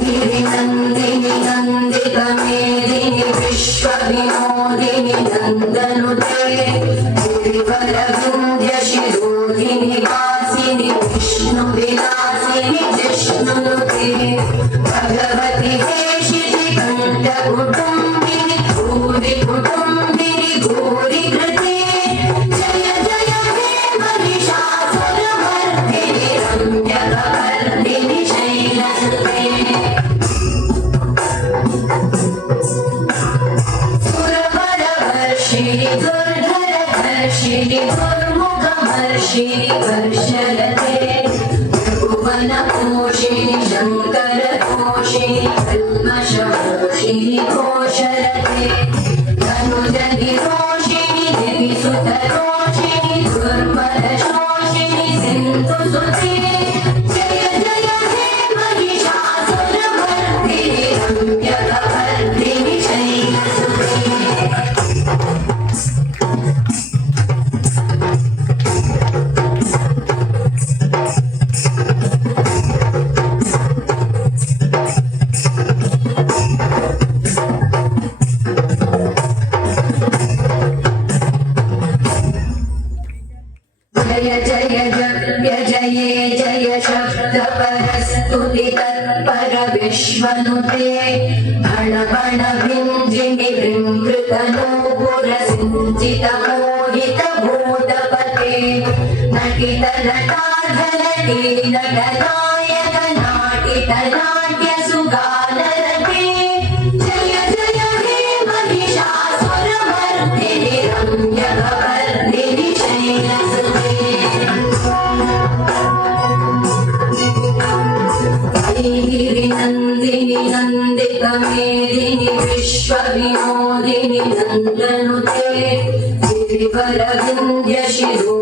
नंदिनी नंदितमेदिनी विश्वविनोदिनी नंदनुते गिरिवरविंध्यशिरोधिनि वासिनि विष्णुविलासिनि जिष्णुनुते भगवति हेशिति कण्ठकुटुम्बिनि भूरि कुटुम्बिनि भूरि कृते जय जय हे महिषासुरमर्दिनि रम्यकपर्दिनि शैलसुते सुरवरवर्षिणि दुर्धरधर्षिणि दुर्मुखमर्षिणि वर्षलते भुवनपोषिणि शङ्करपोषिणि कल्मषपोषिणि घोषलते धनुजनिरोषिणि दिविसुतरोषिणि दुर्मदशोषिणि सिन्धुसुते जय जय हे महिषासुरमर्दिनि रम्यकपर्दिनि शैलसुते जय जय जप्य जये जय शब्द परस्तुति तत्पर विश्वनुते भण भण भिञ्जिनि विमृतनूपुर सिञ्चित मोहित भूतपते नटित नटाधरते नटनायक नाटित नाट्य सुगानरते जय जय हे महिषासुरमर्दिनि रम्यकपर्दिनि शैलसुते नंदिनी नंदितमेदिनी विश्वविनोदिनी नंदनुते गिरिवरविंध्यशिरोधिनि